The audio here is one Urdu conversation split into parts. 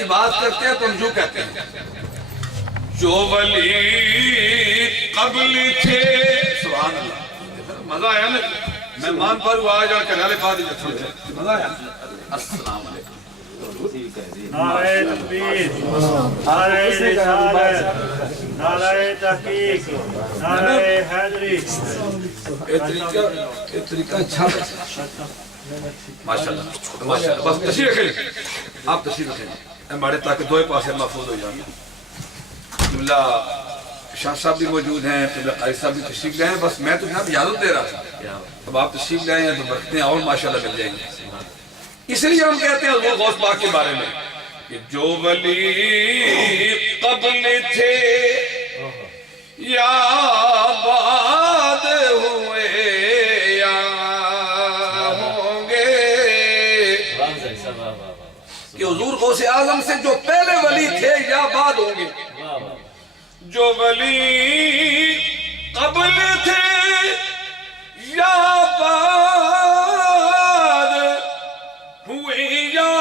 کی بات کرتے ہیں تو ہم یوں کہتے ہیں جو ولی قبل تھے. سبحان اللہ. مزہ آیا نا. مہمان پر ہوا آج اور کنالے پا دیجئے. مزہ آیا. السلام علیکم. نعرہ تکبیر، نعرہ رسالت، نعرہ تحقیق، نعرہ حیدری. یہ طریقہ اچھا ہے. ماشاءاللہ ماشاءاللہ. بس تشریف رکھیں. آپ تشریف رکھیں ہمارے تاکہ دوئے پاسے محفوظ ہو جائیں. قبلہ شاہ صاحب بھی موجود ہیں, قبلہ قاری صاحب بھی تشریف لائے ہیں. بس میں تو جناب اجازت دے رہا تھا. اب آپ تشریف لائے ہیں تو برکتیں اور ماشاءاللہ مل جائیں گے. اس لیے ہم کہتے ہیں حضور غوث پاک کے بارے میں کہ جو ولی قبل تھے یا بعد ہوئے یا ہوں گے, کہ حضور غوث اعظم سے جو پہلے ولی تھے یا بعد ہوں گے. جو ولی قبل تھے یا بعد ہوئے یا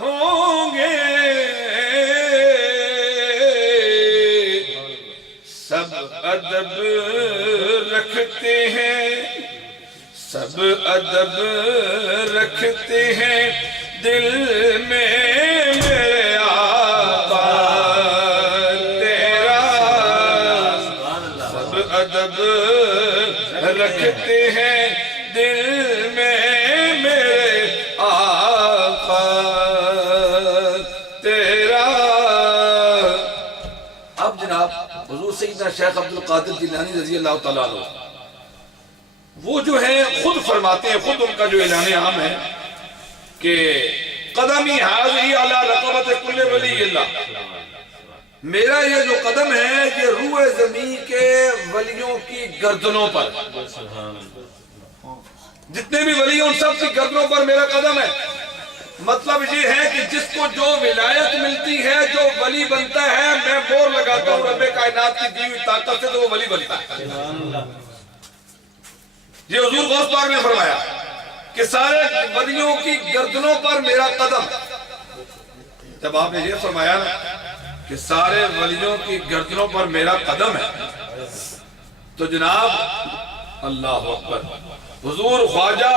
ہوں گے, سب ادب رکھتے ہیں, سب ادب رکھتے ہیں دل میں میرے آقا تیرا. سب ادب رکھتے ہیں دل میں میرے آقا تیرا. اب جناب حضور سیدنا شیخ عبدالقادر جیلانی رضی اللہ تعالیٰ عنہ وہ جو ہیں خود فرماتے ہیں, خود ان کا جو اعلان عام ہے کہ قدمی حاضری علی رقبت کل ولی اللہ, میرا یہ جو قدم ہے یہ روح زمین کے ولیوں کی گردنوں پر, جتنے بھی ولی ان سب کی گردنوں پر میرا قدم ہے. مطلب یہ ہے کہ جس کو جو ولایت ملتی ہے, جو ولی بنتا ہے, میں مور لگاتا ہوں رب کائنات کی دی ہوئی طاقت سے تو وہ ولی بنتا ہے. یہ حضور غوث پاک نے فرمایا کہ سارے ولیوں کی گردنوں پر میرا قدم. جب آپ نے یہ فرمایا نا کہ سارے ولیوں کی گردنوں پر میرا قدم ہے تو جناب اللہ اکبر, حضور خواجہ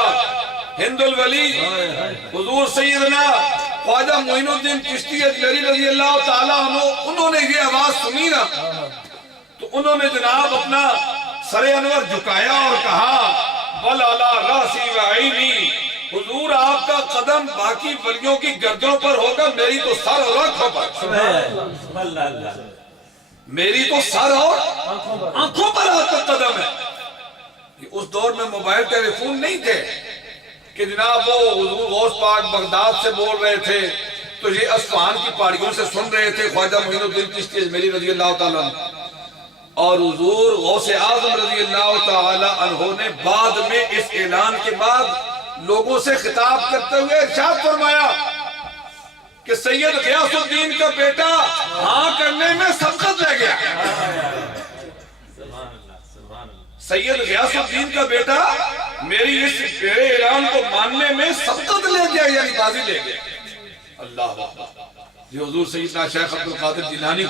ہند الولی حضور سیدنا خواجہ معین الدین چشتی اجمیری رضی اللہ تعالیٰ عنہ, انہوں نے یہ آواز سنی نا تو انہوں نے جناب اپنا سر انور جھکایا اور کہا وَلَعَلَى رَاسِي وَعَيْنِي, حضور آپ کا قدم باقی ولیوں کی گردنوں پر ہوگا, میری تو سر اور آنکھوں پر. میری تو سر اور آنکھوں پر آپ کا قدم ہے. اس دور میں موبائل ٹیلی فون نہیں تھے کہ جناب وہ حضور غوث پاک بغداد سے بول رہے تھے تو یہ اصفہان کی پہاڑیوں سے سن رہے تھے خواجہ معین الدین چشتی اجمیری رضی اللہ تعالیٰ عنہ, اور حضور غوث اعظم رضی اللہ تعالیٰ عنہ نے بعد میں اس اعلان کے بعد لوگوں سے خطاب کرتے ہوئے ارشاد فرمایا کہ سید غیاث الدین کا بیٹا ہاں کرنے میں سبقت لے گیا. سید غیاث الدین کا بیٹا میری اس اعلان کو ماننے میں سبقت لے گیا, یعنی بازی لے گیا. اللہ اکبر. یہ حضور سیدنا شیخ عبدالقادر جیلانی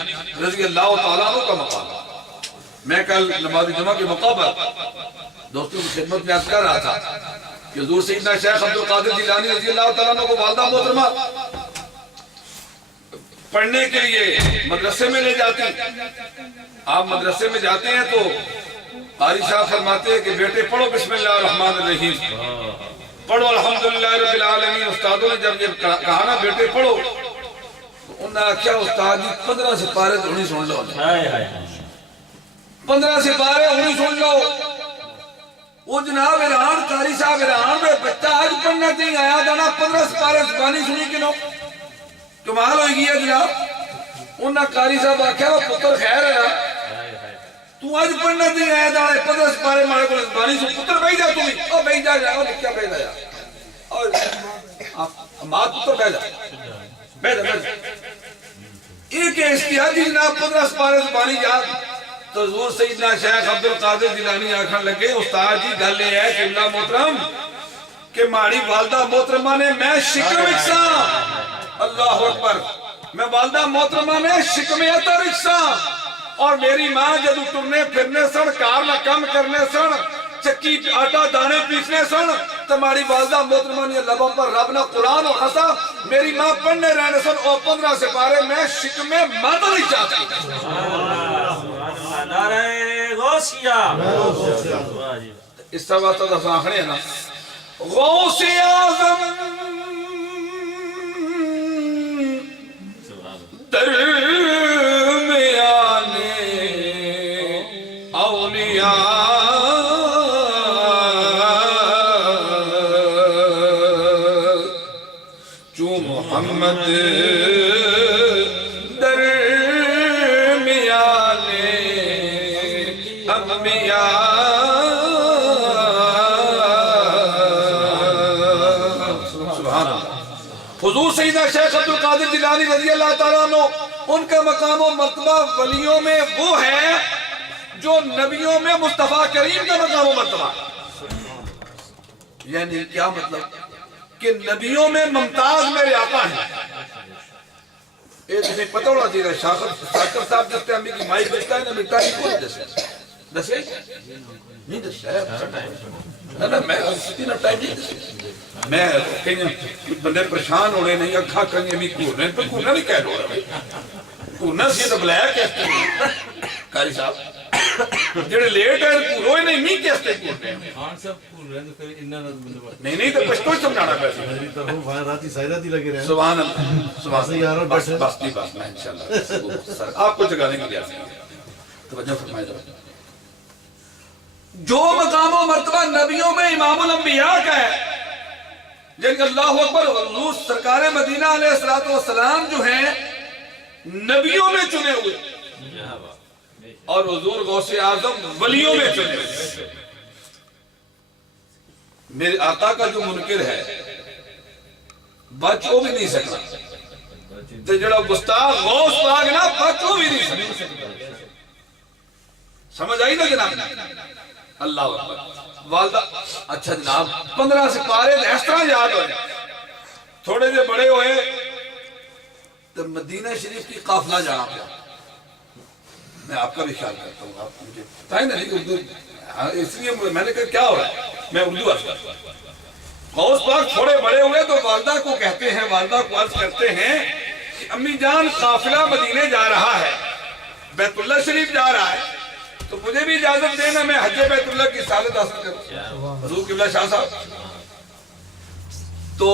رضی اللہ تعالیٰ عنہ کا مقام ہے. میں کل نماز جمعہ کے موقع پر دوستوں کی خدمت میں عرض کر رہا تھا کہ حضور سیدنا شیخ عبدالقادر جیلانی رضی اللہ تعالیٰ عنہ کو والدہ محترمہ پڑھنے کے لیے مدرسے میں لے جاتے ہیں. آپ مدرسے میں جاتے ہیں تو قاری صاحب فرماتے ہیں کہ بیٹے پڑھو بسم اللہ الرحمن الرحیم, پڑھو الحمدللہ رب العالمین. استادوں نے جب یہ کہا نا بیٹے پڑھو تو انہوں نے کیا استاد جی 15 سپارے تو نہیں سن لو, 15 سپارے انہیں سن لو. وہ جناب ایران قاری صاحب ایران میں بچہ آج پڑھنا نہیں آیا دانا 15 سپارے زبانی سنی کنو کمال ہوئی گیا جناب. انہوں نے قاری صاحب آکھا وہ پتر خیر ہے تو آج پڑھنا نہیں آیا دانا 15 سپارے مارے کو زبانی سن. پتر بھائی جا تمہیں او بھائی جا جا او کیا بھائی جا اور مات پتر بھائی جا بھائی جا ایک اشتہادی جناب 15 سپارے زبانی یاد تو حضور سیدنا شیخ عبدالقادر جیلانی آکھن لگے استاد جی گل یہ ہے کہ اللہ محترم کہ ماڑی والدہ محترمہ نے میں شکر وچ ساں اللہ اکبر میں والدہ محترمہ نے شکمیت رکشا اور میری ماں جدو ٹرنے پھرنے سن کار نہ کم کرنے سن چکی آٹا دانے پیسنے سن تمہاری والدہ محترمہ نے لبوں پر رب نے قرآن و خسا میری ماں پڑھنے رہنے سن اور 15 سپارے میں شکمے مات نہیں چاہتی نعرہ غوثیہ اس طرح تو دفعہ آخری ہے نا غوث اعظم درمیان اولیاء جو محمد درمیان انبیاء حضور سیدنا شیخ عبد القادر جیلانی رضی اللہ تعالیٰ عنہ ان کا مقام و مرتبہ ولیوں میں وہ ہے جو نبیوں میں مصطفیٰ کریم کا مقام و مرتبہ یعنی کیا مطلب کہ نبیوں میں ممتاز میرے آقا ہیں ایک تمہیں پتہ ہونا چاہیے شاکر صاحب جس پہ ہمیں کی مائی بچتا ہے نا ملتا ہی کون دسے نہیں دسے میں اتنا ٹائم نہیں دسے میں کہیں بندے پریشان ہونے نہیں اکھا کہیں بھی کورنے پر کورنا نہیں کہہ رہا کورنا سی تو بلایا کہتے ہیں قاری صاحب جڑے لیٹ ہے کوروئی نہیں نہیں کہتے کورنے خان صاحب کور رہے تو پھر انہاں نال بندہ نہیں تو پشتو سمجھانا پیسے تو ہم راتی سائداتی لگے رہے سبحان اللہ سبحان یار اللہ بس نہیں بس میں انشاءاللہ آپ کو جگانے کے لیے آتے ہیں توجہ فرمائے ذرا جو مقام و مرتبہ نبیوں میں امام الانبیاء کا ہے جن کا اللہ اکبر حضور سرکار مدینہ علیہ السلام جو ہیں نبیوں میں چنے ہوئے اور حضور غوث اعظم ولیوں میں چنے ہوئے میرے آقا کا جو منکر ہے بچ وہ بھی نہیں سکتا تو جڑا گستاخ غوث پاک نا بچ وہ بھی نہیں سکتا سمجھ آئی نا جناب اللہ اکبر والدہ اچھا جناب 15 سپارے اس طرح یاد ہوئے تھوڑے سے بڑے ہوئے تو مدینہ شریف کی قافلہ جانا پڑا میں آپ کا بھی خیال کرتا ہوں آپ مجھے پتہ ہی نہیں اردو اس لیے میں نے کہا کیا ہو رہا ہے میں اردو عرض کرتا ہوں غوث پاک تھوڑے بڑے ہوئے تو والدہ کو کہتے ہیں والدہ کو عرض کرتے ہیں کہ امی جان قافلہ مدینے جا رہا ہے بیت اللہ شریف جا رہا ہے تو مجھے بھی اجازت دینا میں حج بیت اللہ کی سعادت حاصل کروں حضور قبلہ شاہ صاحب تو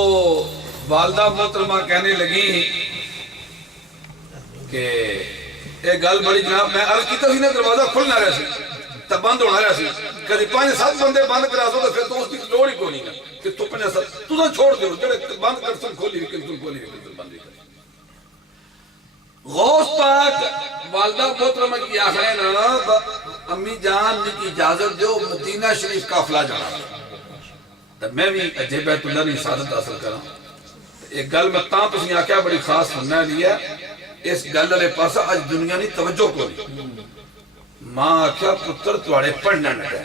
والدہ محترمہ کہنے لگی کہ ایک گل بڑی جناب میں عرض کیتا سی نا دروازہ کھلنا رہا سی تب بند ہونا رہا سی کدی 5-7 بندے بند کرا سو تو پھر تو اس کی لوڑ ہی کو نہیں کہ تو 5-7 تو چھوڑ دے جڑے بند کر سن کھولی کھولی بند کر غوث پاک والدہ محترمہ کی آخرین امی جان نے کی اجازت دو مدینہ شریف قافلہ جانا تب میں بھی اجے بیت اللہ نے سعادت حاصل کرا ایک گل میں تاں تسی آکھیا بڑی خاص سننا لیا اس گل والے پاسا اج دنیا نے توجہ کو نہیں ماں آکھیا پتر تواڑے پڑھنا نہ ہے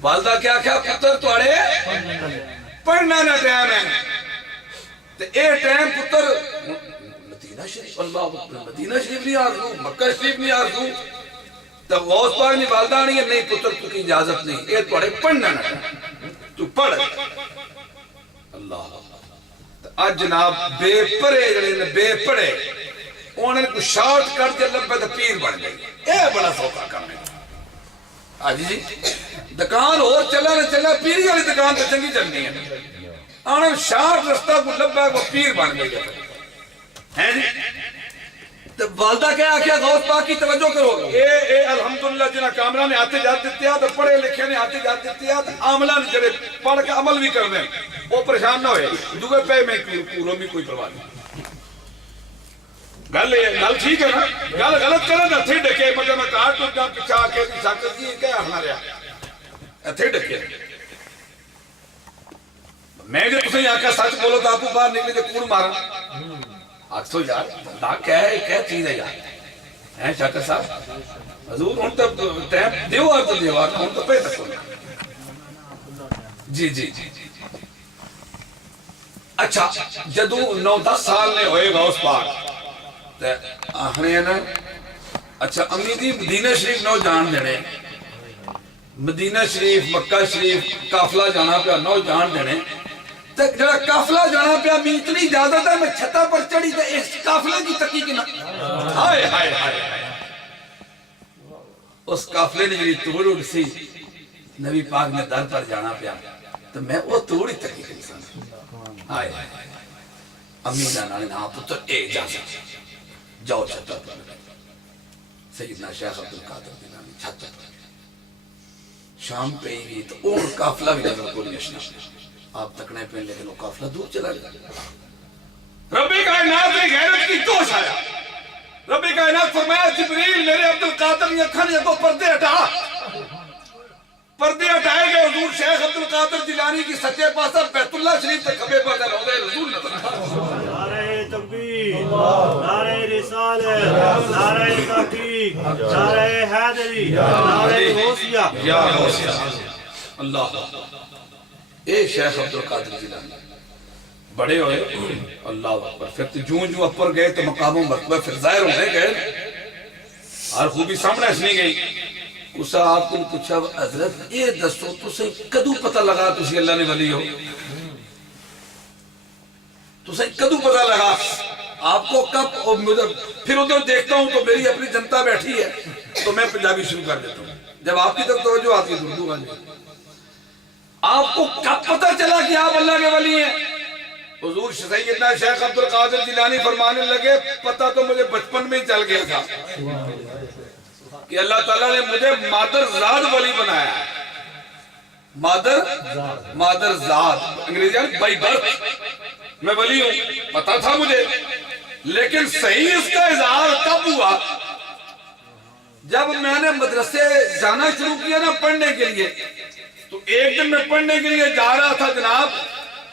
والدہ کیا آکھیا پتر تواڑے پڑھنا نہ ٹائم ہے تو اے ٹائم پتر مدینہ شریف اللہ مدینہ شریف نہیں آرزو مکہ شریف نہیں آرزو تو غوث پاک نے والدہ نہیں پتر تو کی اجازت نہیں اے تواڑے پڑھنا نہ تو پڑھ اللہ آج جناب بے پڑے جڑے بے پڑے انہیں کو شارٹ کر کے لبے تو پیر بن گئی اے بڑا سوکا کام ہے آج جی دکان اور چلا نہ چلا پیری والی دکان تو چنگی چلنی ہے انہیں شارٹ رستہ کو لبے وہ پیر بن گئی ہے جی تو والدہ کیا کیا غوث پاک کی توجہ کرو اے الحمدللہ جنہ کامرہ نے آتے جاتے تیا تو پڑھے لکھے نے آتے جاتے تیا تو عاملہ نے جڑے پڑھ کے عمل بھی کر دیں وہ پریشان نہ ہوئے دوگے پہ میں پوروں میں کوئی پرواہ نہیں گل ٹھیک ہے نا گل غلط کریں نا تھے ڈکے مگر میں کہا تو جا پچھا کے شاکر جی کیا آخنا رہا تھے ڈکے میں جو تسے یہاں کا سچ بولو تو آپ کو باہر نکلے جو کون مارا آکسو یار بندہ کیا چیز ہے یار ہیں شاکر صاحب حضور ہم تو ٹائم دیو آر تو دیو آر ہم تو پہ تک ہونا جی اچھا جدو 9-10 سال نے ہوئے غوث پاک تے آخنے نا اچھا امی دی مدینہ شریف نو جان دینے مدینہ شریف مکہ شریف قافلہ جانا پیا نو جان دینے تے جڑا قافلہ جانا پیا می اتنی اجازت ہے میں چھتا پر چڑھی تے اس قافلے کی تکی کی نا ہائے ہائے ہائے اس قافلے نے جڑی توڑ اڑ سی نبی پاک نے در پر جانا پیا تو میں وہ توڑی تکی کی سن آئے امی نانا نے پتر اے اجازت جاؤ چھتا پر سیدنا شیخ عبدالقادر جیلانی چھتا پر شام پہ ہی گئی تو اور قافلہ بھی نظر کو نشنا آپ تکنے پہ لیکن وہ قافلہ دور چلا گیا ربی کائنات نے غیرت کی توش آیا ربی کائنات فرمایا جبریل میرے عبدالقادر یہ کھانے کو پردے ہٹا پردے ہٹائے گئے حضور شیخ عبدالقادر جیلانی کی سچے پاسا بیت اللہ شریف سے کھبے پر روضہ رسول نظر آیا نعرہ تکبیر نعرہ رسالت نعرہ تحقیق نعرہ حیدری نعرہ غوثیہ یا غوثیہ اللہ اے شیخ عبدالقادر جیلانی بڑے ہوئے اللہ اکبر پھر تو جوں اپر گئے تو مقام و مرتبہ پھر ظاہر ہونے گئے ہر خوبی سامنے اسنی گئی اسا آپ کو پوچھا حضرت یہ دسو تو سے کدو پتہ لگا تو سے اللہ نے ولی ہو تو سے کدو پتہ لگا آپ کو کب پھر ادھر دیکھتا ہوں تو میری اپنی جنتا بیٹھی ہے تو میں پنجابی شروع کر دیتا ہوں جب آپ کی طرف توجہ آتی ہے اردو والی آپ کو کب پتہ چلا کہ آپ اللہ کے ولی ہیں حضور سیدنا شیخ عبدالقادر جیلانی فرمانے لگے پتہ تو مجھے بچپن میں ہی چل گیا تھا کہ اللہ تعالیٰ نے مجھے مادر زاد ولی بنایا مادر زاد انگریزی بائی برتھ میں ولی ہوں پتا تھا مجھے لیکن صحیح اس کا اظہار کب ہوا جب میں نے مدرسے جانا شروع کیا نا پڑھنے کے لیے تو ایک دن میں پڑھنے کے لیے جا رہا تھا جناب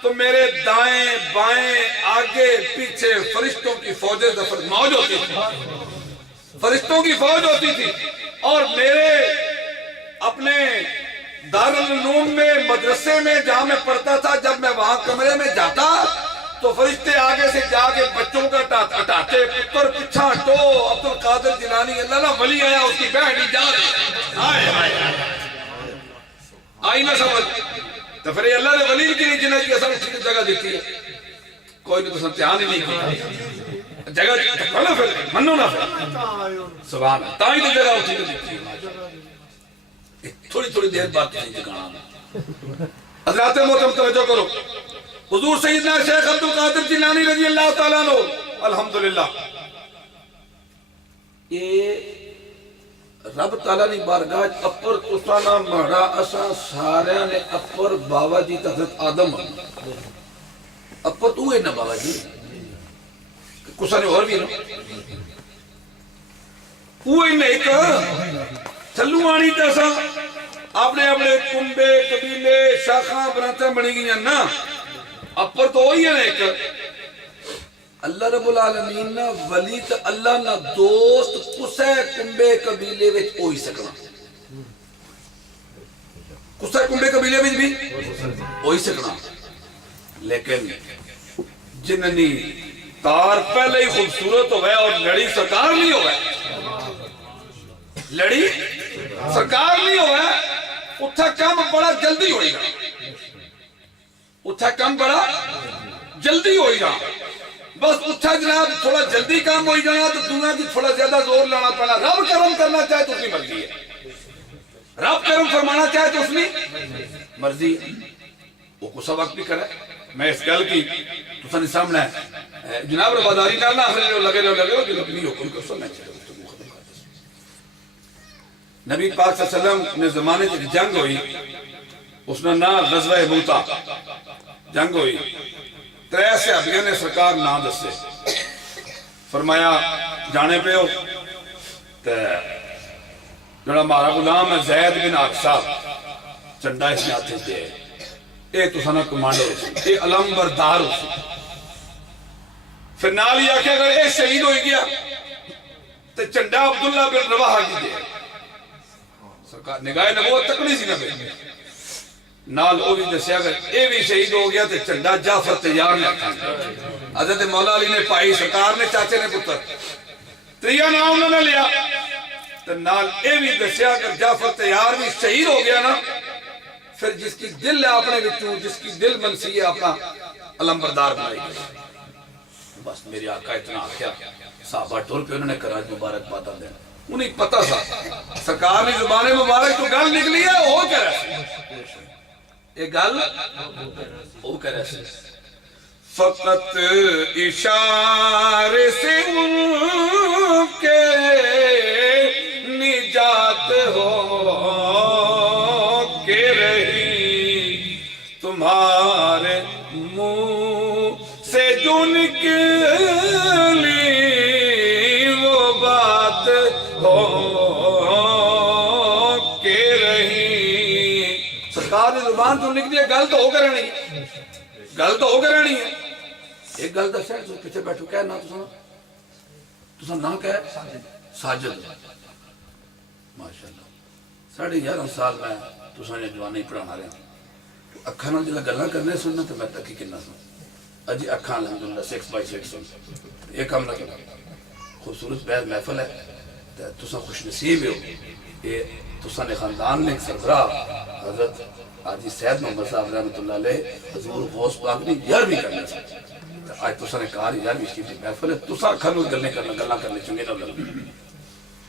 تو میرے دائیں بائیں آگے پیچھے فرشتوں کی فوجیں موج ہوتی تھی فرشتوں کی فوج ہوتی تھی اور میرے اپنے دارالعلوم میں مدرسے میں جہاں میں پڑھتا تھا جب میں وہاں کمرے میں جاتا تو فرشتے آگے سے جا کے بچوں کا اٹھاتے پتر پچھا ہٹو عبدالقادر جیلانی اللہ نہ ولی آیا اس کی بہن جا رہی آئی نہ سمجھ تو پھر اللہ نے ولی کی نہیں جنہیں کی اصل اٹھی جگہ دیتی ہے کوئی نے تو سنتیان ہی نہیں کی جگہ پڑھنا پھر منو نہ پھر سبحان اللہ تاہی تو جگہ اٹھی دیتی ہے تھوڑی تھوڑی دیر بات نہیں جگانا حضرات محترم توجہ کرو حضور سیدنا شیخ عبدالقادر جیلانی رضی اللہ تعالیٰ عنہ الحمدللہ یہ رب تعالیٰ نے بارگاہ اپر تسانا مہڑا اساں سارے نے اپر بابا جی حضرت آدم اپر تو ہے نا بابا جی کسا نے اور بھی نا وہ ہی نہیں کہ تھلو آنی تیسا اپنے اپنے کنبے قبیلے شاخاں برانتیں بنی گئی ہیں نا اپر تو وہی ہے نا ایک اللہ رب العالمین نا ولی تا اللہ نا دوست کسے کنبے قبیلے وچ ہوئی سکنا کسے کنبے قبیلے وچ بھی ہوئی سکنا لیکن جننی تار پہلے ہی خوبصورت ہو گئے اور لڑی سرکار نہیں ہو گئے لڑی سرکار نہیں ہو گئے اتھا کام بڑا جلدی ہوئی گا اتھا کام بڑا جلدی ہوئی گا بس اتھا جناب تھوڑا جلدی کام ہوئی جانا تو دنیا کی تھوڑا زیادہ زور لانا پڑا رب کرم کرنا چاہے تو اپنی مرضی ہے رب کرم فرمانا چاہے تو اپنی مرضی ہے وہ کسا وقت بھی کرے میں اس گل کی تو سنی سامنے جناب رباداری کرنا آخری لگے ہو جو اپنی حکم کر سو میں چلے نبی پاک صلی اللہ علیہ وسلم نے زمانے کی جنگ ہوئی اس نے نہ غزوہ موتا جنگ ہوئی ترے صحابیوں نے سرکار نہ دسے فرمایا جانے پہ ہو جڑا ہمارا غلام ہے زید بن عاقصہ چنڈا اس نے ہاتھ دے اے تو سنا کمانڈر ہو سی اے علم بردار ہو سی پھر نال یہ کہ اگر اے شہید ہوئی گیا تو چنڈا عبداللہ بن رواحہ کی دے سرکار نگاہ نبوت تک نہیں سی نہ بے نال وہ بھی دسیا اگر یہ بھی شہید ہو گیا تو جھنڈا جعفر تیار نے رکھا حضرت مولا علی نے پائی سرکار نے چاچے نے پتر تریا نام انہوں نے لیا تو نال یہ بھی دسیا اگر جعفر تیار بھی شہید ہو گیا نا پھر جس کی دل ہے اپنے بچوں جس کی دل منسی ہے اپنا علمبردار بنائی گئی بس میری آقا اتنا آخیا صحابہ ٹور پہ انہوں نے کراج مبارک باتاں دینا انہیں پتہ تھا سرکار نے زبان مبارک تو گل نکلی ہے وہ کہہ رہے یہ گل وہ کہہ رہے فقط اشارے سے ان کے نجات ہو کے رہی تمہارے منہ سے جو نکلی وہ بات ہو کے رہی سرکار نے زبان تو نکلی ہے گل تو ہو کر رہنی ہے گل تو ہو کر رہنی ہے ایک گل دس ہے پیچھے بیٹھو کہہ نہ تسا نہ کہہ ساجد ماشاءاللہ 11.5 سال میں تسا نے جوانی پڑھانا رہے اکھاں نال جلا گلاں کرنے سننا تو میں تکی کنا سن اجی اکھاں الحمدللہ 6x6 سن یہ کام نہ کرنا خوبصورت بیعت محفل ہے تسا خوش نصیب ہو یہ تسا نے خاندان نے ایک سربراہ حضرت حاجی سید محمد صاحب رحمۃ اللہ علیہ حضور غوث پاک نے 11ویں کرنا چاہتا آج تسا نے کہا 11ویں کی محفل ہے تسا کھنو گلنے کرنا گلاں کرنے چنگے نہ لگے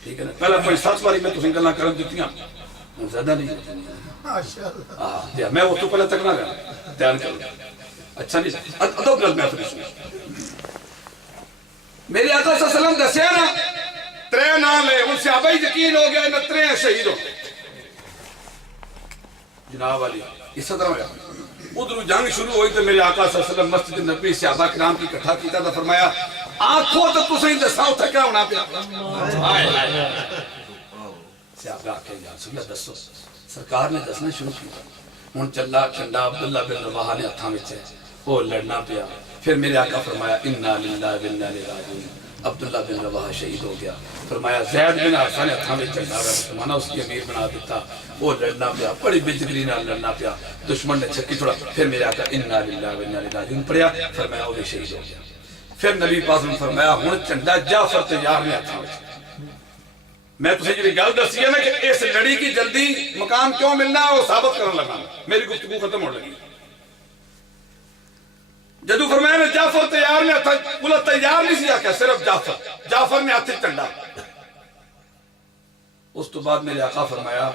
ٹھیک ہے نا پہلا کوئی 7 باری میں تسیں گلاں کرن دتیاں زیادہ نہیں ماشاءاللہ میں وہ تو پہلے تک نہ گیا دھیان کرو اچھا نہیں ادب گل محفل سن میرے آقا صلی اللہ علیہ وسلم دسیا نا 3 نام لے ان صحابہ یقین ہو گیا نہ 3 شہید ہو جناب علی اس طرح ہوا ادھر جنگ شروع ہوئی تو میرے آقا صلی اللہ علیہ وسلم مسجد نبی صحابہ کرام کی اکٹھا کیتا تھا فرمایا آنکھوں تو تسیں دسا اتھے کیا ہونا پیا صحابہ آکے یا رسول اللہ دسو سرکار نے دسنا شروع کیا ہن چلا چنڈا عبداللہ بن رواحہ نے ہتھاں وچ وہ لڑنا پیا پھر میرے آقا فرمایا انا للہ و انا الیہ راجعون عبداللہ بن رواحہ شہید ہو گیا فرمایا زید بن حارثہ نے ہتھاں وچ چنڈا مسلمانہ اس کی امیر بنا دیتا وہ لڑنا پیا بڑی بجگری نال لڑنا پیا دشمن نے چھکی چھوڑا پھر میرے آقا انا للہ و انا الیہ راجعون پڑھیا فرمایا وہ بھی شہید ہو گیا پھر نبی پاک نے فرمایا ہن چنڈا جعفر تیار نے ہتھاں وچ میں تسے جی گل دسی ہے نا کہ اس لڑی کی جلدی مقام کیوں ملنا ہے وہ ثابت کرنے لگا میری گفتگو ختم ہونے لگی جدو فرمایا نے جعفر تیار نے ہتھاں بولا تیار نہیں سی آکھیا صرف جعفر نے ہاتھ چنڈا اس تو بعد میرے آقا فرمایا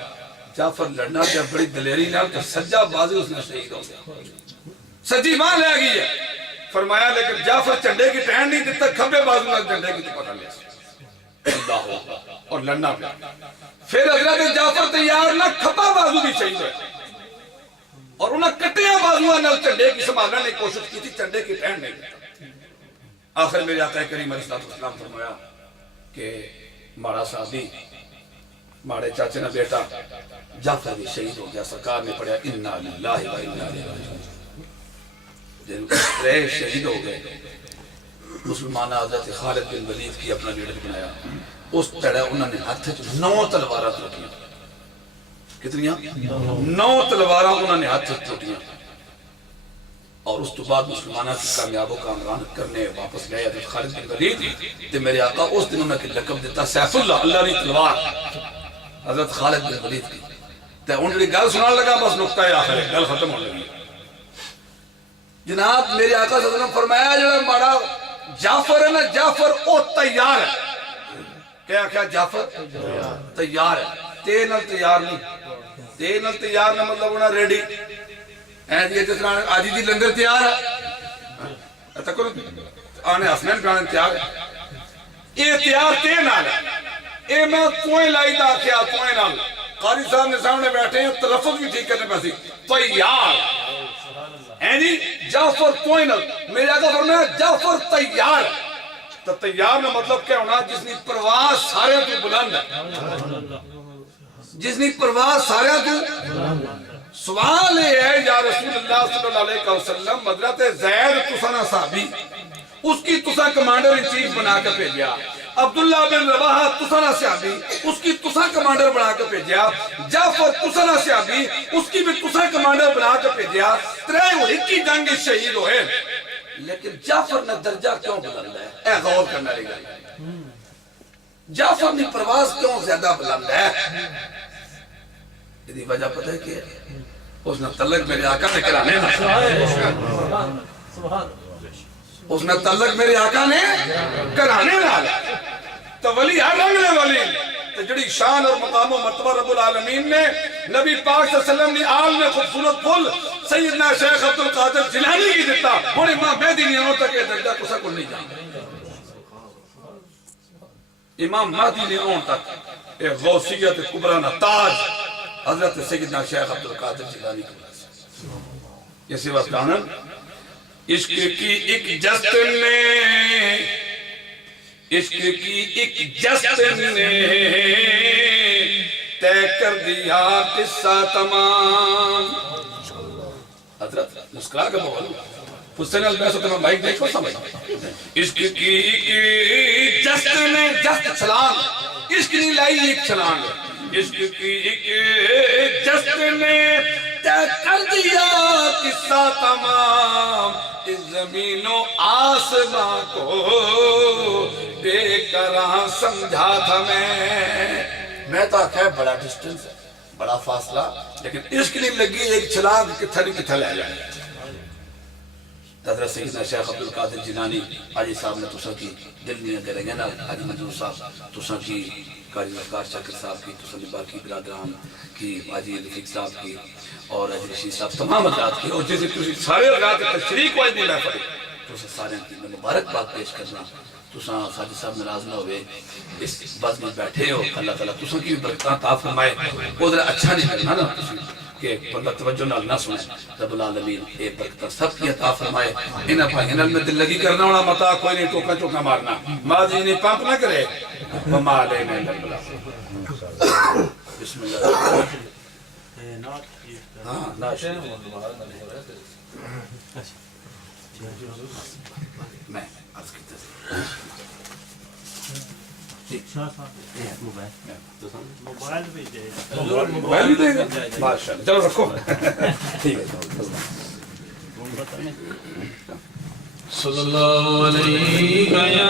جعفر لڑنا پیا بڑی دلیری نال کہ سجا بازو اس نے شہید ہو گیا سجی ماں لے گئی ہے فرمایا لیکن جعفر چنڈے کی ٹہن نہیں دیتا کھبے بازو نال چنڈے کی تو پکڑ لیا اللہ اور لڑنا پیا پھر حضرت جعفر تیار نہ کھبا بازو بھی شہید ہے اور انہاں کٹیاں بازوਆਂ نال چنڈے کی سنبھالنے کی کوشش کی تھی چنڈے کی ٹہن نہیں دیتا آخر میرے آقا کریم علیہ السلام فرمایا کہ ماڑا صحابی ماڑے چاچے نہ بیٹا جعفر بھی شہید ہو گیا سرکار نے پڑھا انا للہ و انا الیہ راجعون جن کو 3 شہید ہو گئے مسلمانہ حضرت خالد بن ولید کی اپنا لیڈر بنایا اس طرح انہوں نے ہاتھ 9 تلواریں ٹوٹیاں کتنیاں 9 تلواریں انہوں نے ہاتھ ٹوٹیاں اور اس تو بعد مسلمانہ کی کامیاب و کامران کرنے واپس گئے حضرت خالد بن ولید تے میرے آقا اس دن انہوں نے لقب دیتا سیف اللہ نے تلوار حضرت خالد بن ولید کی تے ان جڑی گل سنان لگا بس نقطہ آخر ہے گل ختم ہونے لگی جناب میرے آقا صلی اللہ علیہ وسلم فرمایا جو ماڑا جعفر ہے نا جعفر او تیار ہے کیا جعفر تیار ہے تے نال تیار نہیں تے نال تیار نہ مطلب انہاں ریڈی اے جی جس طرح آجی دی لنگر تیار ہے تکو آنے حسنین پرانے تیار ہے اے تیار تے نال ہے اے میں کوئی لائی دا کیا کوئی نال قاری صاحب نے سامنے بیٹھے ہیں تلفظ بھی ٹھیک کرنے پیسی تیار ہے جی جعفر کوئی نال میرے آقا فرمایا جعفر تیار تو تیار نہ مطلب کیا ہونا جس نے پرواز سارے تو بلند ہے جس نے پرواز سارے تو سوال ہے یا رسول اللہ صلی اللہ علیہ وسلم حضرت زید تسانا صحابی اس کی تسا کمانڈر ان چیف بنا کر بھیجیا عبداللہ بن رواحہ تسانہ صحابی اس کی تسا کمانڈر بنا کے بھیجیا جعفر تسانہ صحابی اس کی بھی تسا کمانڈر بنا کے بھیجیا ترے ہوئی کی جنگ شہید ہوئے لیکن جعفر نے درجہ کیوں بلند ہے اے غور کرنا لے گا جعفر نے پرواز کیوں زیادہ بلند ہے یہ وجہ پتہ ہے کہ اس نے تعلق میرے آقا نے کرانے اس نے تعلق میرے آقا نے کرانے والا تو ولی ہر رنگ لے ولی تو جڑی شان اور مقام و مرتبہ رب العالمین نے نبی پاک صلی اللہ علیہ وسلم نے آل میں خوبصورت پھول سیدنا شیخ عبد القادر جیلانی کی دیتا اور امام مہدی نے انہوں تک یہ درجہ کسا کل نہیں جانا امام مہدی نے انہوں تک ایک غوثیت کبرانا تاج حضرت سیدنا شیخ عبد القادر جیلانی کی وجہ یہ سوا کانن عشق کی ایک جستن نے عشق کی ایک جستن نے طے کر دیا قصہ تمام حضرت مسکرا کر بول حسین البیس تمہیں مائک دیکھو سمجھ عشق کی ایک جستن نے جست چھلانگ عشق نہیں لائی ایک چھلانگ عشق کی ایک جستن نے طے کر دیا قصہ تمام اس زمین و آسماں کو بے کراں سمجھا تھا میں تو آکھا ہے بڑا ڈسٹنس ہے بڑا فاصلہ لیکن عشق نہیں لگی ایک چھلانگ کتھا لے جائے حضرت سیدنا شیخ عبد القادر جیلانی حاجی صاحب نے تسا کی دل میں کریں گے نا حاجی منظور صاحب تسا کی قاری وقار شاکر صاحب کی تسا باقی برادران کی حاجی رفیق صاحب کی اور حاجی رشید صاحب تمام حضرات کی اور جیسے تسی سارے حضرات تشریق واجب نہیں محفل تسا سارے کی میں مبارکباد پیش کرنا تسا ساجد صاحب ناراض نہ ہوئے اس بس میں بیٹھے ہو اللہ تعالیٰ تسا کی برکتاں عطا فرمائے ادھر اچھا نہیں کرنا نا تسی کہ بندہ توجہ نال نہ سنے رب العالمین اے برکتاں سب کی عطا فرمائے انہاں بھائیاں نال میں دل لگی کرنا ہونا متا کوئی نہیں ٹوکا چوکا مارنا ماضی نے پمپ نہ کرے وما علینا الا البلاغ بسم اللہ ہاں میں عرض کیتا موبائل بھی دے موبائل بھی دے گا ماشاءاللہ چلو رکھو ٹھیک ہے صلی اللہ علیہ یا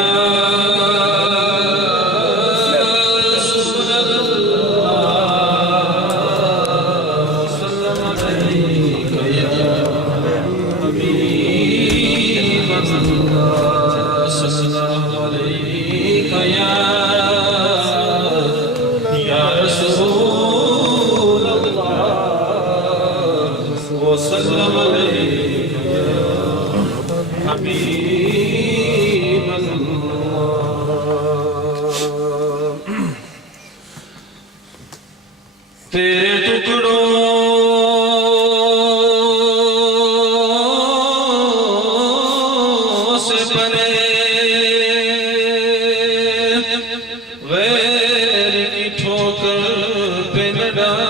تیرے ٹکڑوں سے بنے غیر کی ٹھوکر پہ نہ ڈال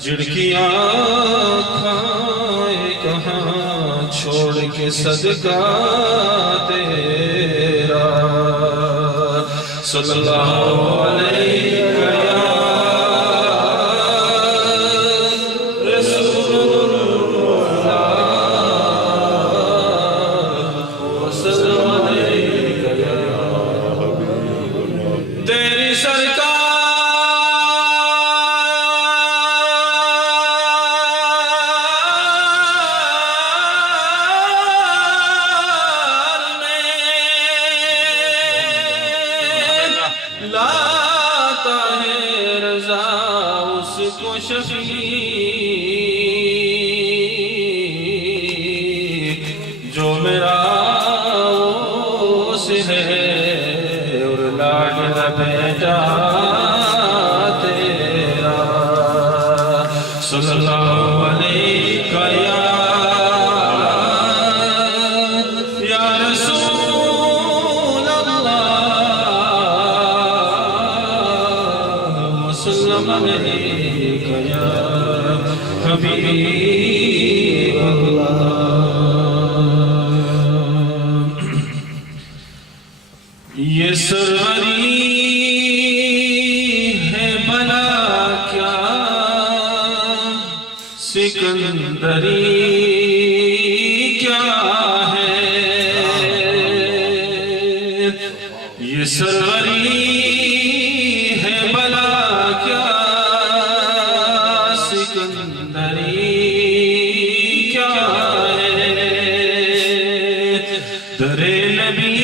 جھڑکیاں کھائے کہاں چھوڑ کے صدقہ تیرا صلی اللہ علیہ رسول اللہ وسلم علیہ تیری سرکار لاتا ہے رضا اس کو شفیع جو میرا اس ہے اور لاڈلا بیٹا تیرا صلی اللہ علیہ یا رسول اللہ وسلم علیہ یا حبیب اللہ سروری ہے بلا کیا سکندری کیا ہے یہ سروری ہے بلا کیا سکندری کیا ہے در نبی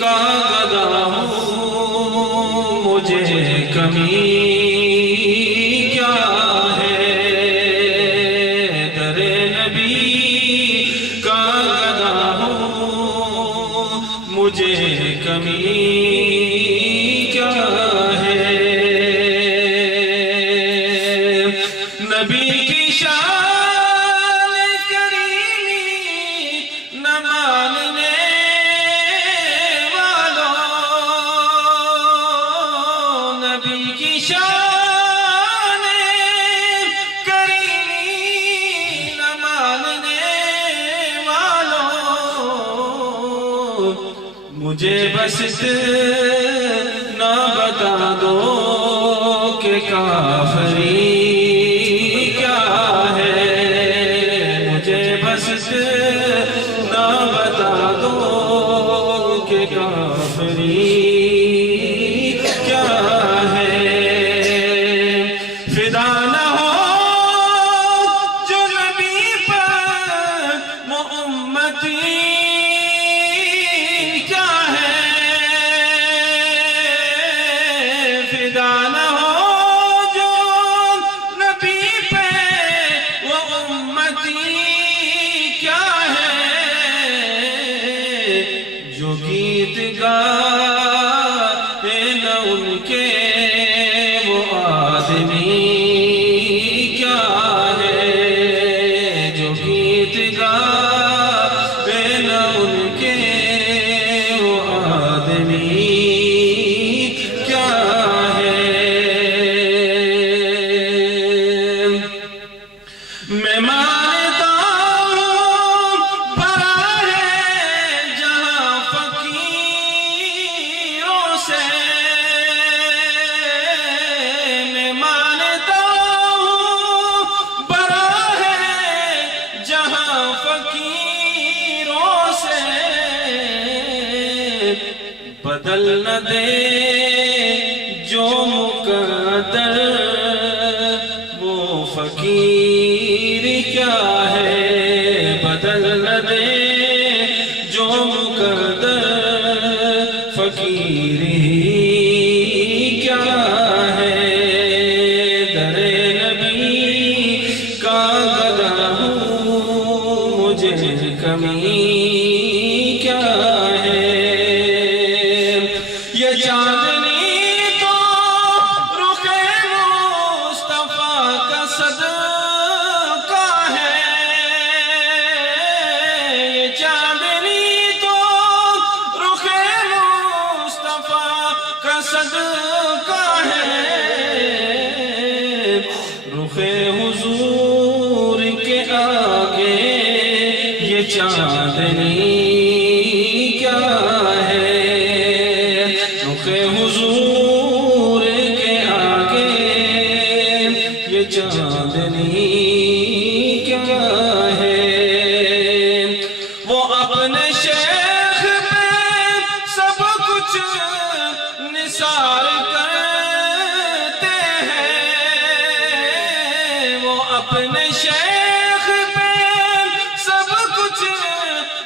کا گدا ہوں مجھے کمی کیا ہے در نبی کا گدا ہوں مجھے کمی کیا ہے نبی کی شان کریمی نہ ماننے والوں نبی کی شان کریمی نہ ماننے والوں مجھے بس اتنا بتا دو کہ کافری کیا ہے مجھے بس اتنا بتا دو کہ کافری کیا ہے فدا نہ ہو جو نبی پر وہ امتی کیا ہے فدا نہ ہو جو نبی پہ وہ امتی کیا ہے جو گیت گاتے نہ ان کے وہ آدمی کیا ہے جو گیت گاتے نہ ان کے وہ آدمی کیا ہے میں مانتا ہوں بڑا ہے جہاں فقیروں سے میں مانتا ہوں بڑا ہے جہاں فقیروں سے بدل نہ دے جو مقدر وہ فقیر کیا ہے بدل نہ دے جو مقدر فقیر ہی کیا ہے در نبی کا گدا ہوں مجھے کمی کیا ہے یہ چاندنی تو رخ مصطفیٰ کا صدقہ ہے یہ چاندنی تو رخ مصطفیٰ کا صدقہ ہے رخ حضور کے آگے یہ چاندنی کیا ہے رخ حضور کے آگے یہ چاندنی کیا ہے وہ اپنے شیخ پہ سب کچھ نثار کرتے ہیں وہ اپنے شیخ پہ سب کچھ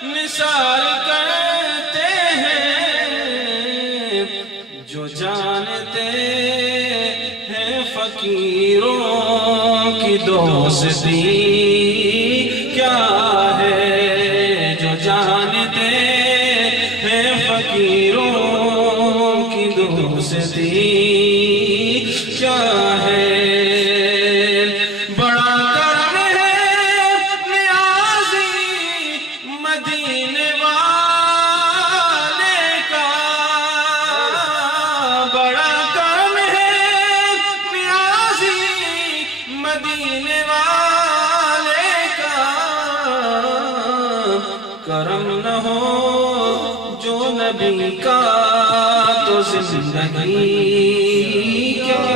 نثار کرتے ہیں جو جانتے ہیں فقیروں کی دوستی کیا ہے جو جانتے ہیں فقیروں کی دوستی کیا ہے بڑا کرم ہے نیازی مدینے والے کا بڑا کرم ہے نیازی مدینے والے کا کرم نہ ہو جو نبی کا تو زندگی کیا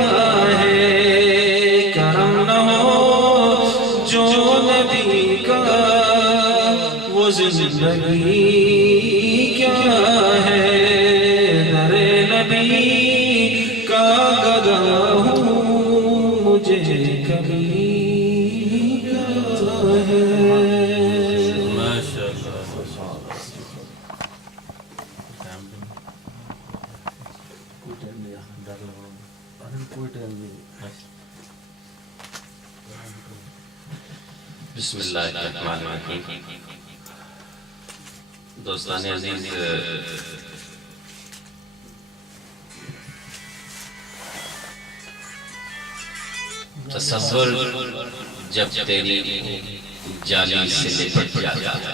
ہے، کرم نہ ہو جو نبی کا وہ زندگی کیا ہے، در نبی کا گدا ہوں مجھے کبھی کیا ہے۔ بسم اللہ الرحمن الرحیم۔ دوستان عزیز، تصور جب تیری جالی سے لپٹ جاتا ہے،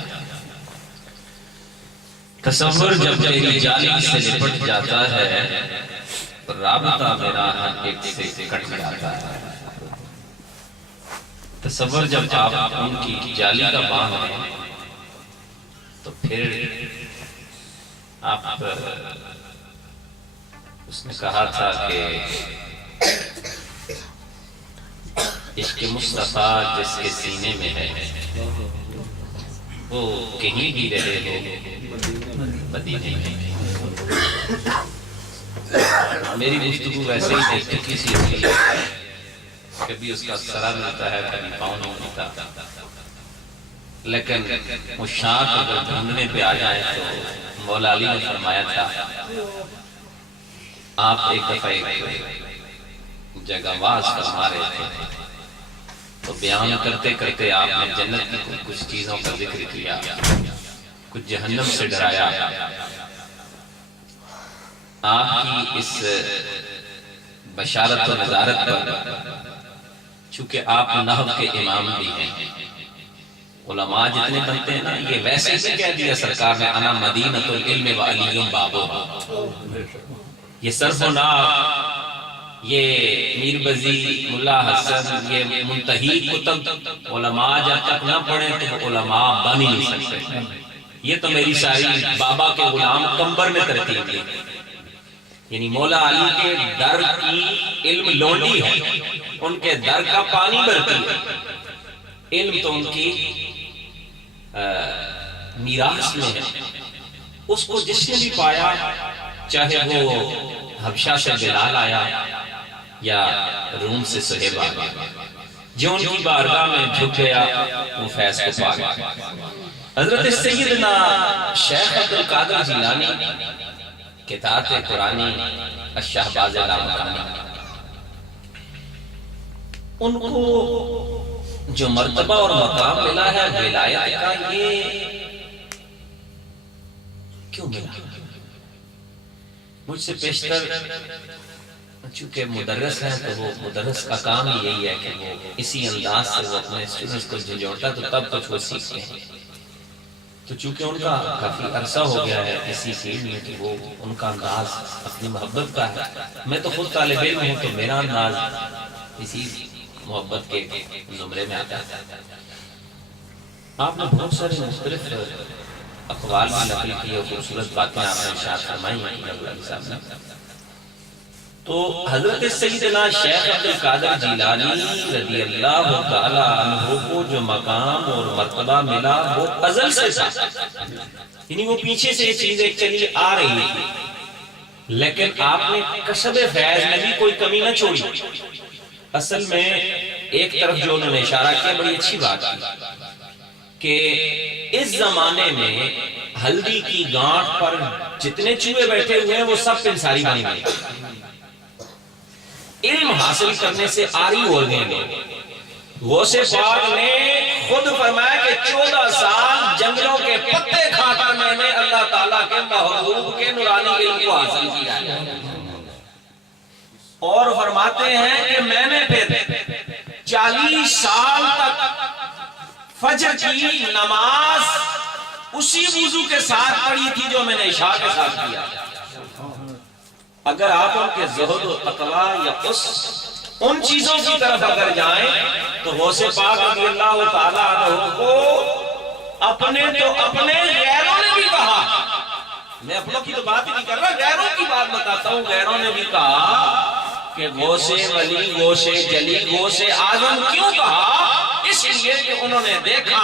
تصور جب تیری جالی سے لپٹ جاتا ہے، رابطہ میرا ہر ایک سے کٹ جاتا ہے۔ تصور جب آپ ان کی جالی کا باندھ ہیں تو پھر آپ اس نے کہا تھا کہ عشق مصطفیٰ جس کے سینے میں ہے وہ کہیں بھی رہے ہو مدینے میں۔ میری گفتگو ویسے ہی دیکھ چکی سی ہوئی ہے، کبھی اس کا سرا ملتا ہے کبھی پاؤں نہیں ملتا، لیکن مشاق اگر ڈھونڈنے پہ آ جائیں تو مولا علی نے فرمایا تھا، آپ ایک دفعہ ایک جگہ واز فرما رہے تھے تو بیان کرتے کرتے آپ نے جنت کی کچھ چیزوں کا ذکر کیا، کچھ جہنم سے ڈرایا۔ آپ کی اس بشارت و نظارت پر، چونکہ آپ نحو کے امام بھی ہیں، علماء جتنے بنتے ہیں نا، یہ ویسے ہی کہہ دیا سرکار نے، انا مدینۃ العلم و علی بابوہا۔ یہ صرف و نحو، یہ میر بزی، ملا حسن، یہ منتہی کتب علماء جب تک نہ پڑھیں تو علماء بن ہی نہیں سکتے۔ یہ تو میری ساری بابا کے غلام کمبر میں ترتیب دی، یعنی مولا علی کے در کی علم لونڈی ہے، ان کے در کا پانی بھرتی ہے، علم تو ان کی میراث میں ہے۔ اس کو جس نے بھی پایا، چاہے وہ حبشہ سے بلال آیا یا روم سے صہیب آیا، جو ان کی بارگاہ میں جھک گیا وہ فیض کو پا گیا۔ حضرت سیدنا شیخ عبد القادر جیلانی کتاب قرآنی الشہباز لامکانی، ان کو جو مرتبہ اور مقام ملا ہے ولایت کا، یہ کیوں ملا؟ مجھ سے پیشتر چونکہ مدرس ہیں تو وہ مدرس کا کام ہی یہی ہے کہ وہ اسی انداز سے وہ اپنے اسٹوڈنٹس کو جھنجھوڑتا تو تب کچھ وہ سیکھتے ہیں۔ تو چونکہ ان کا کافی عرصہ ہو گیا ہے اسی فیلڈ میں کہ وہ ان کا انداز اپنی محبت کا ہے، میں تو خود طالب علم ہوں تو میرا انداز اسی محبت کے زمرے میں آتا ہے۔ آپ نے بہت سارے مختلف اقوال بھی نقل کیے اور خوبصورت باتیں آپ نے ارشاد فرمائی ہیں۔ تو حضرت سیدنا شیخ عبد القادر جیلانی رضی اللہ تعالی عنہ کو جو مقام اور مرتبہ ملا وہ ازل سے تھا، یعنی وہ پیچھے سے یہ چیزیں چلی آ رہی تھی، لیکن آپ نے کسب فیض میں بھی کوئی کمی نہ چھوڑی۔ اصل میں ایک طرف جو انہوں نے اشارہ کیا بڑی اچھی بات کہ اس زمانے میں ہلدی کی گانٹ پر جتنے چوہے بیٹھے ہوئے ہیں وہ سب پنساری بنی ہوئی، علم حاصل کرنے سے آری ہو گئے لوگ۔ غوث پاک نے خود فرمایا کہ 14 سال جنگلوں کے پتے کھا کر میں نے اللہ تعالیٰ کے محبوب کے نورانی علم کو حاصل کیا ہے، اور فرماتے ہیں کہ میں نے پھر 40 سال تک فجر کی نماز اسی وضو کے ساتھ پڑھی تھی جو میں نے عشاء کے ساتھ کیا۔ اگر آپ ان کے زہد و تقوی یا ان چیزوں کی طرف اگر جائیں تو غوث پاک رضی اللہ تعالیٰ عنہ کو اپنے تو اپنے غیروں نے بھی کہا، میں اپنوں کی تو بات ہی نہیں کر رہا، غیروں کی بات بتاتا ہوں. غیروں نے بھی کہا کہ غوث ولی، غوث جلی، غوث اعظم کیوں کہا؟ اس لیے کہ انہوں نے دیکھا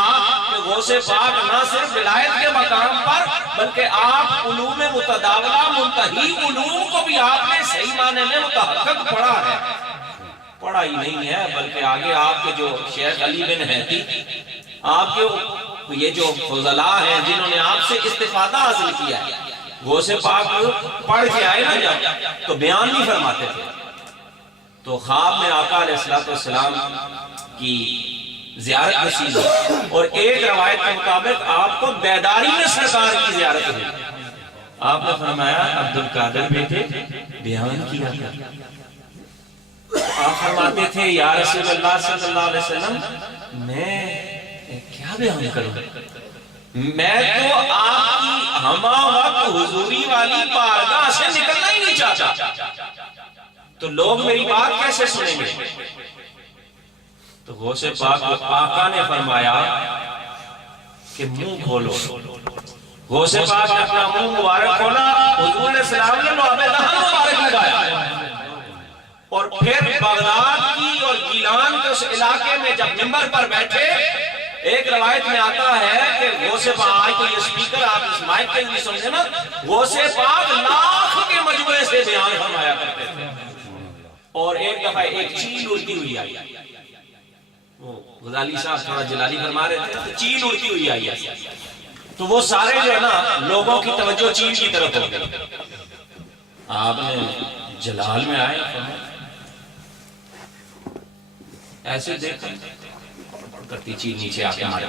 کہ غوث پاک نہ صرف ولایت کے مقام پر بلکہ آپ علوم متداولہ منتہی علوم کو بھی آپ نے صحیح معنی میں متحقق پڑھا ہے. پڑھا ہی نہیں ہے بلکہ آگے آپ کے جو شیخ علی بن ہیتی، آپ کے یہ جو فضلاء ہیں جنہوں نے آپ سے استفادہ حاصل کیا ہے، غوث پاک پڑھ کے آئے نا جب تو بیان نہیں فرماتے تھے. تو خواب میں آقا علیہ السلام کی زیارت نصیب ہوئی اور ایک روایت کے مطابق آپ کو بیداری میں سرکار کی زیارت ہوئی. آپ نے فرمایا عبد القادر بیٹے بیان کیا کیا؟ آپ فرماتے تھے یا رسول اللہ صلی اللہ علیہ وسلم میں کیا بیان کروں؟ میں تو آپ کی ہمہ وقت حضوری والی بارگاہ سے نکلنا ہی نہیں چاہتا، تو لوگ میری بات کیسے سنیں گے؟ تو غوث پاک آقا نے فرمایا کہ منہ کھولو. غوث پاک نے اپنا منہ مبارک کھولا، حضور علیہ السلام نے لعاب دہن مبارک لگایا اور پھر بغداد کی اور گیلان کے اس علاقے میں جب منبر پر بیٹھے، ایک روایت میں آتا ہے کہ غوث پاک کو یہ سپیکر آپ اس مائک کے بھی سمجھے نا، غوث پاک لاکھ کے مجموعے سے بیان فرمایا کرتے تھے. اور ایک دفعہ ایک چیل اڑتی ہوئی آئی، وہ غزالی صاحب تھوڑا جلالی فرما رہے تھے، تو چیل اڑتی ہوئی آئی ہے. تو وہ سارے جو ہے نا لوگوں کی توجہ چیل کی طرف ہو گئی. آپ نے جلال میں آئے ایسے دیکھا کرتی چیل نیچے آ کے مارے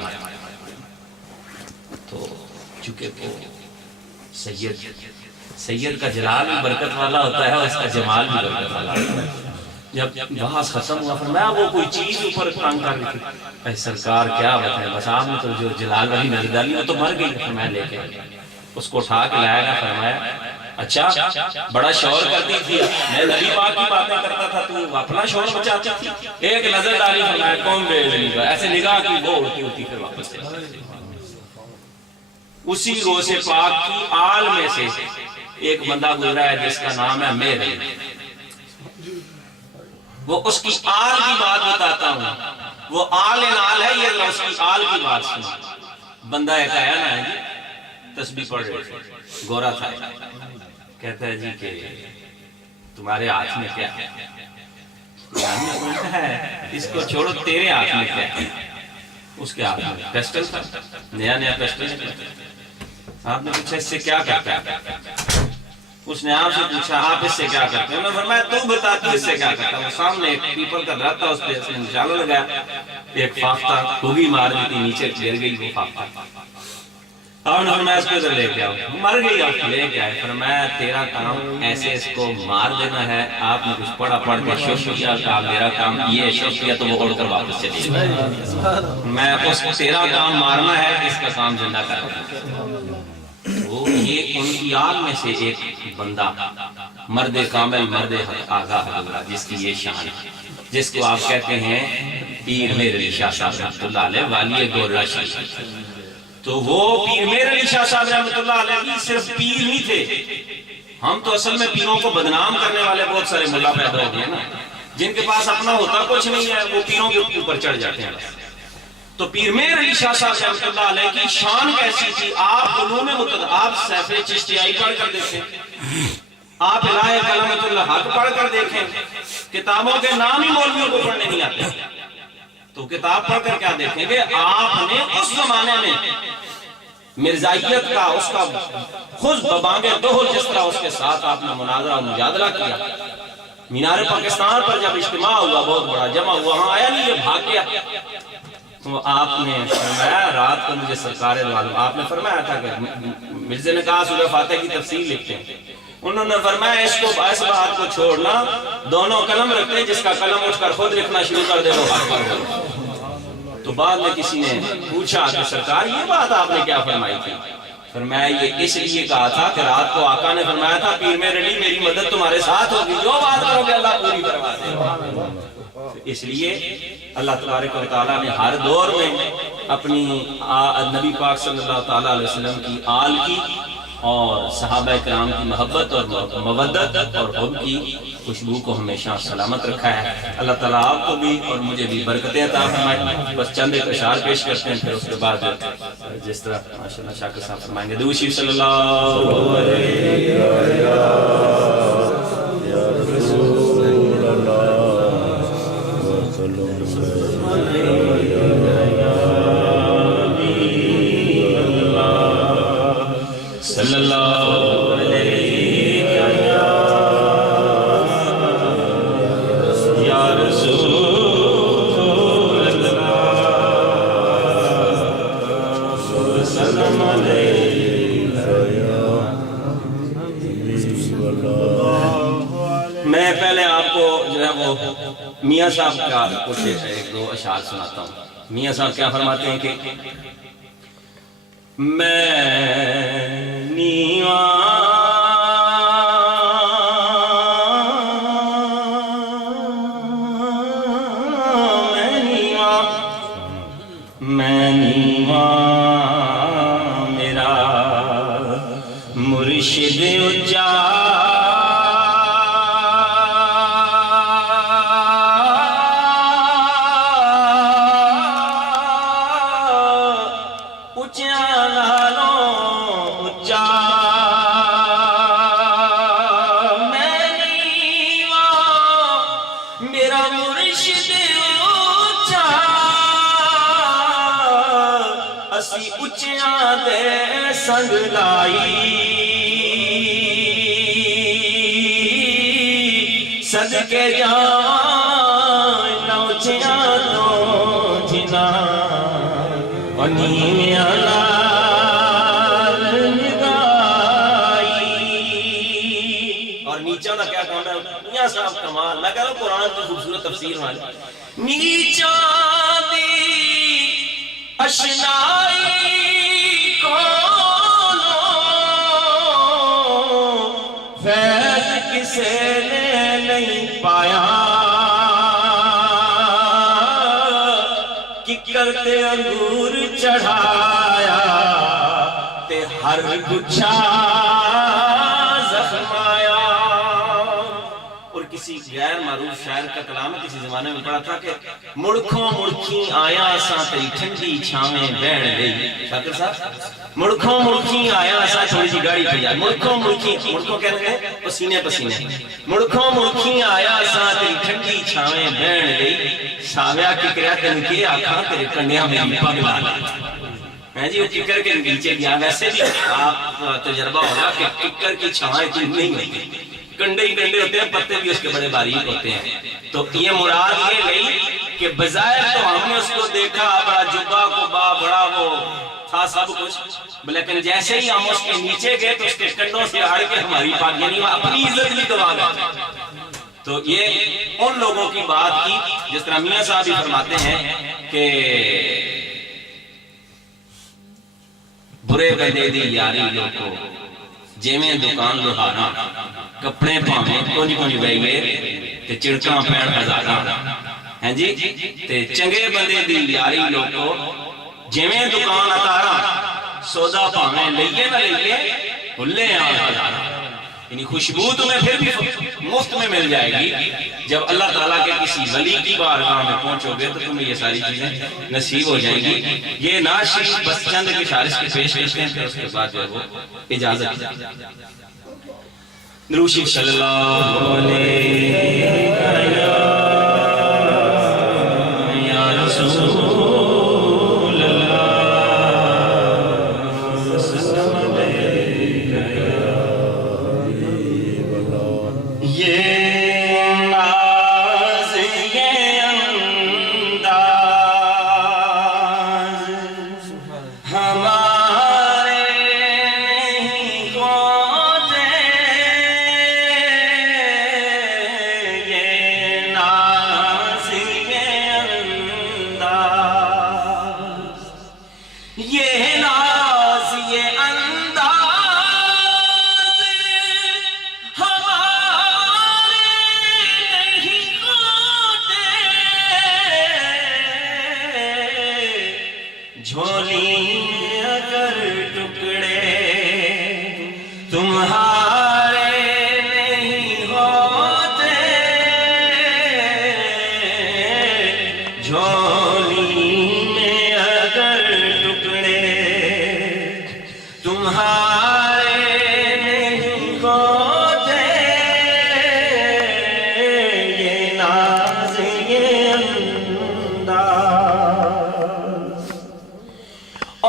تو چونکہ وہ سید کا جلال بھی برکت والا ہوتا ہے اور اس کا جمال بھی برکت والا ہوتا ہے. جب وہاں ختم ہوا فرمایا وہ کوئی چیز اوپر کام کر رہی تھی، اے سرکار کیا بتائیں، بس آپ نے تو جو جلال والی نظر ڈالی وہ تو مر گئی. فرمایا لے کے اس کو اٹھا کے لایا گا. فرمایا اچھا بڑا شور کرتی تھی، میں نبی پاک کی باتیں کرتا تھا تو اپنا شور بچاتی تھی. ایک نظر ڈالی، فرمایا کون بے علمی، ایسے نگاہ کی وہ اڑتی ہوتی پھر واپس سے. اسی غوث پاک کی آل میں سے ایک بندہ گزرا ہے جس کا نام ہے میر علی. وہ اس کی آل کی بات بتاتا ہوں، وہ آل نال ہے، یہ اس کی آل کی بات سنا. بندہ ایک آیا نا جی، تسبیح پڑھ رہے تھے، گورا تھا، کہتا ہے جی کہ تمہارے ہاتھ میں کیا ہے؟ اس کو چھوڑو، تیرے ہاتھ میں کیا ہے؟ اس کے ہاتھ میں پیسٹل تھا، نیا نیا پیسٹل. آپ نے پوچھا اس سے کیا کرتا ہے؟ اس نے آپ سے پوچھا آپ اس سے کیا کرتے ہیں؟ میں فرمایا تو بتا تو اس سے کیا کرتا ہے؟ وہ سامنے ایک پیپل کا درخت تھا، اس پہ اس نے نشانہ لگایا، ایک فاختہ ٹوگی مار دی تھی، نیچے گر گئی وہ فاختہ. اور نے فرمایا اس کو ادھر لے کے آؤ. مر گئی، آپ لے کے آئے. فرمایا تیرا کام ایسے اس کو مار دینا ہے. آپ نے کچھ پڑھا پڑھ کے شوش کیا، کہا میرا کام یہ ہے، شوش کیا تو وہ اڑ کر واپس چلی گئی. میں اس کو تیرا کام مارنا ہے، اس کا کام زندہ کرنا. وہ یہ ان کی آل میں سے ایک بندہ مرد کامل، مرد آگاہ ہوگا جس کی یہ شان ہے، جس کو آپ کہتے ہیں پیر میر علی شاہ صاحب رحمۃ اللہ علیہ، والی گورا شریف. تو وہ پیر میر علی شاہ صاحب رحمۃ اللہ علیہ بھی صرف پیر نہیں تھے. ہم تو اصل میں پیروں کو بدنام کرنے والے بہت سارے ملا پیدا ہو گئے نا، جن کے پاس اپنا ہوتا کچھ نہیں ہے وہ پیروں کے اوپر چڑھ جاتے ہیں. تو پیر میر علی شاہ صاحب رحمۃ اللہ علیہ کی شان کیسی تھی؟ آپ علوم آپ سیف چشتیائی پڑھ کر دیکھیں، آپ الہ کلمۃ الحق پڑھ کر دیکھیں. کتابوں کے نام ہی مولویوں کو پڑھنے نہیں آتے، تو کتاب پڑھ کر کیا دیکھیں گے؟ آپ نے اس زمانے میں مرزائیت کا، اس کا خود ببانگ دوہل جس طرح اس کے ساتھ آپ نے مناظرہ اور مجادلہ کیا. مینار پاکستان پر جب اجتماع ہوا، بہت بڑا جمع ہوا، وہاں آیا نہیں، یہ بھاگ گیا. تو آپ نے فرمایا رات کو مجھے سرکار دو عالم، آپ نے فرمایا تھا کہ مرزا نے کہا سورہ فاتحہ کی تفسیر لکھتے ہیں. انہوں نے فرمایا اس کو اس بات کو چھوڑنا، دونوں قلم رکھتے ہیں، جس کا قلم اٹھ کر خود لکھنا شروع کر دے وہ حق پر ہو. تو بعد میں کسی نے پوچھا کہ سرکار یہ بات آپ نے کیا فرمائی تھی؟ فرمایا یہ اس لیے کہا تھا کہ رات کو آقا نے فرمایا تھا پیر میر علی میری مدد تمہارے ساتھ ہوگی، جو بات کرو گے اللہ پوری فرما دے گا. اس لیے اللہ تبارک و تعالیٰ نے ہر دور میں اپنی نبی پاک صلی اللہ تعالیٰ علیہ وسلم کی آل کی اور صحابہ کرام کی محبت اور مودت اور حب کی خوشبو کو ہمیشہ سلامت رکھا ہے۔ اللہ تعالیٰ آپ کو بھی اور مجھے بھی برکتیں عطا فرمائے۔ بس چند ایک اشعار پیش کرتے ہیں، پھر اس کے بعد جس طرح ماشاءاللہ شاکر صاحب فرمائیں گے، درود شریف صلی اللہ علیہ صلی اللہ علیہ یا رسول اللہ سلام علیہ۔ میں پہلے آپ کو جو ہے وہ میاں صاحب کا کچھ ایک دو اشعار سناتا ہوں۔ میاں صاحب کیا فرماتے ہیں کہ میں نیواں میرا مرشد اونچا سنگ لائی صدقے جان نوچیاں تو جنا نیویاں لال نگائی۔ اور نیچا دا کیا کام ہے؟ میاں صاحب کمال لگا لو قرآن کی خوبصورت تفسیر والی نیچا دی اشنائی کسے نے نہیں پایا ککر تے انگور چڑھایا تے ہر گچھا زخمایا۔ اور کسی غیر معروف شاعر کا کلام ہے، کسی زمانے میں پڑھا تھا کہ مڑکھوں مڑکھی آیا ساں تیری ٹھنڈی چھاویں بیٹھ گئی۔ شاکر صاحب مڑکھوں مڑکھی آیا ساں تھوڑی سی گاڑی پہ جائے مڑکھوں مڑکھی، مڑکھوں کہتے ہیں پسینے پسینے، مڑکھوں مڑکھی آیا ساں تیری ٹھنڈی چھاویں بیٹھ گئی ساویا ککریا تین کے آکھاں تیرے کنڈیاں میری پگلا ہے جی۔ وہ ککر کے نیچے گیا، ویسے بھی آپ تجربہ ہوگا کہ ککر کی چھاویں اتنی نہیں ہوتی، کنڈے ہی کنڈے ہوتے ہیں، پتے بھی اس کے بڑے باریک ہوتے ہیں۔ تو یہ مراد یہ نہیں کہ بظاہر تو ہم نے اس کو دیکھا بڑا جبہ کو بڑا وہ تھا سب کچھ، لیکن جیسے ہی ہم اس کے نیچے گئے تو اس کے کنڈوں سے اڑ کے ہماری پاک یعنی وہ اپنی عزت بھی گوا گئے۔ تو یہ ان لوگوں کی بات کی جس طرح میاں صاحب بھی فرماتے ہیں کہ برے بندے دی یاری لوکو جیویں دکان لوہارا کپڑے پاویں کنج کنج بہ گئے تے چڑکاں پین ہزاراں ہیں جی، تے چنگے بندے دی یاری لوکو جیویں دکان اتارا سودا پاویں لئیے نہ لئیے بھلے آن ہزاراں۔ یعنی خوشبو تمہیں پھر بھی مفت میں مل جائے گی جب اللہ تعالیٰ کے کسی ولی کی بارگاہ میں پہنچو گے تو تمہیں یہ ساری چیزیں نصیب ہو جائیں گی۔ یہ نعت شریف بس چند کے شارش کے پیش کرتے ہیں، پھر اس کے بعد جو ہے وہ اجازت درود شریف صلی اللہ علیہ یا رسول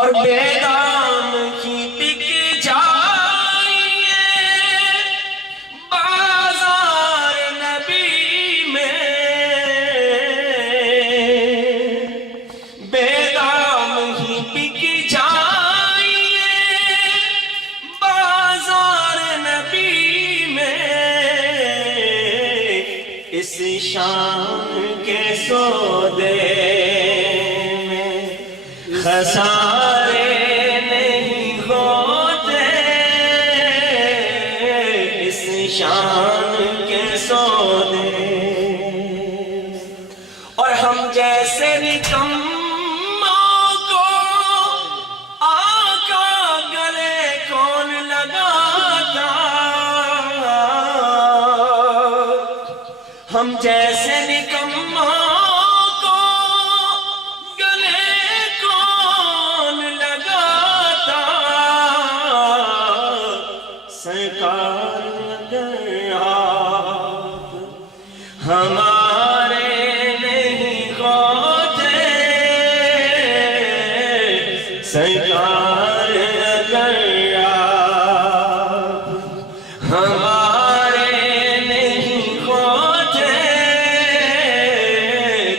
اور بے دام کی بک جائیے بازار نبی میں، بے دام ہی بک جائیے بازار نبی میں، اس شان کے سودے میں خسارے نہیں ہوتے، اس شان کے سودے، اور ہم جیسے نکموں کو آقا گلے کون لگاتا، ہم جیسے نکموں کو گلے کون لگاتا، سرکار اگر آپ ہمارے نہیں ہوتے، سرکار اگر آپ ہمارے نہیں ہوتے،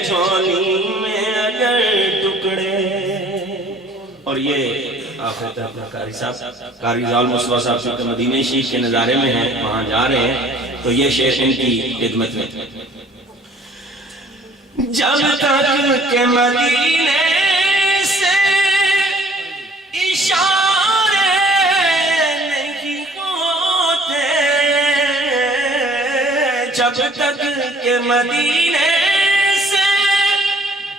جھولی میں اگر ٹکڑے، اور یہ آخرت اپنا قاری صاحب، قاری زال مصطفیٰ صاحب چونکہ مدینہ شریف کے نظارے میں ہیں، وہاں جا رہے ہیں، تو یہ شعر ان کی خدمت میں: جب تک کہ مدینے سے اشارے نہیں ہوتے، جب تک کہ مدینے سے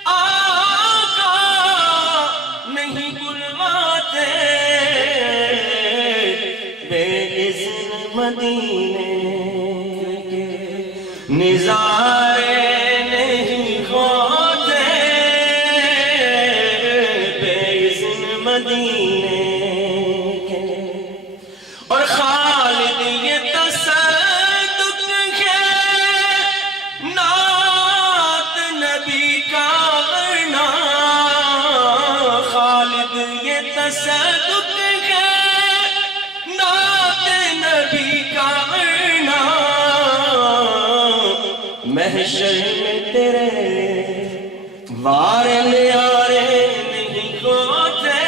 آقا نہیں بلواتے، بے اذن مدینے کے نظارے نہیں ہوتے، بے اذن مدینے کے، اور خالد یہ تصدق ہے نعت نبی کا ورنہ، خالد یہ تصدق ہے نعت نبی کا ورنہ، محشر میں تیرے وارے لیارے نہیں ہوتے،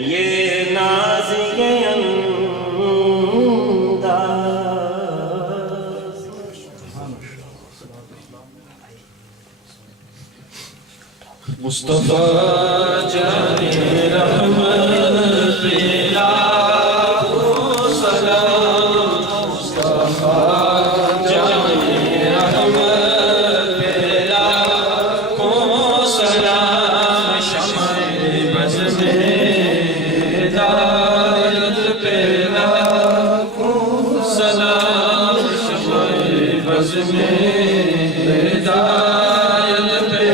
یہ ناز یہ انداز، مصطفیٰ جان رحمت لاکھوں سلام، مصطفیٰ جان رحمت لاکھوں سلام، شمع بز میں ہدایت پہ لاکھوں سلام، شمع بز میں ہدایت پہ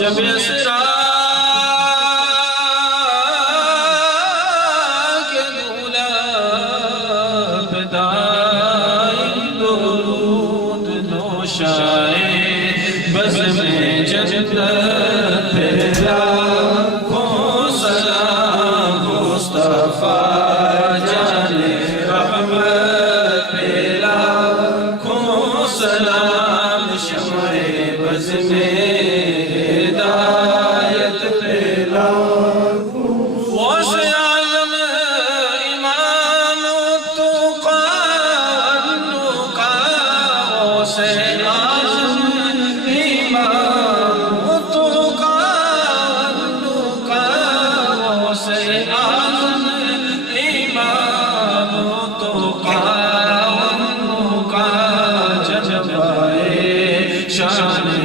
شب اسرا کے دولا بدائی درود نوشائے بز میں جنت پھیلا لاکھوں سلام، مصطفیٰ جان رحمت پہ لاکھوں سلام، شمع بز میں ہدایت پہ لاکھوں، غوث اعظم امام التقیٰ النقیٰ، غوث اعظم امام التقیٰ النقیٰ، غوث اعظم امام التقیٰ النقیٰ، جب آئے شان